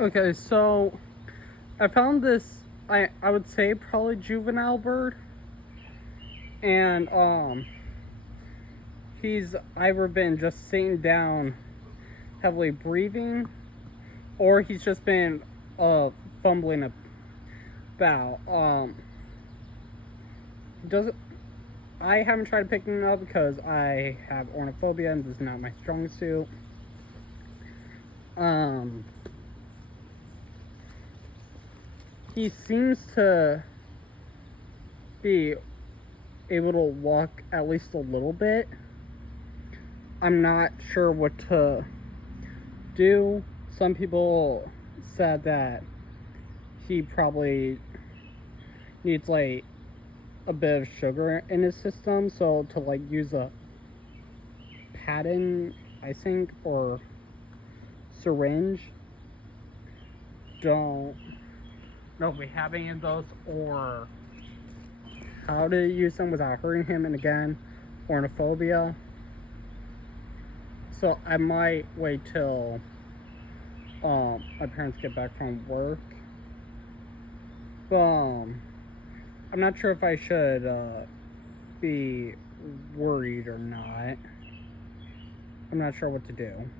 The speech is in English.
Okay, so I found this. I would say probably juvenile bird, and he's either been just sitting down, heavily breathing, or he's just been fumbling about. Doesn't I haven't tried picking him up because I have ornithobia and this is not my strong suit. Um, he seems to be able to walk at least a little bit. I'm not sure what to do. Some people said that he probably needs like a bit of sugar in his system, so to like use a patent, I think, or syringe. Don't know if we have any of those or how to use them without hurting him. And again, ornithobia. So I might wait till my parents get back from work. I'm not sure if I should be worried or not. I'm not sure what to do.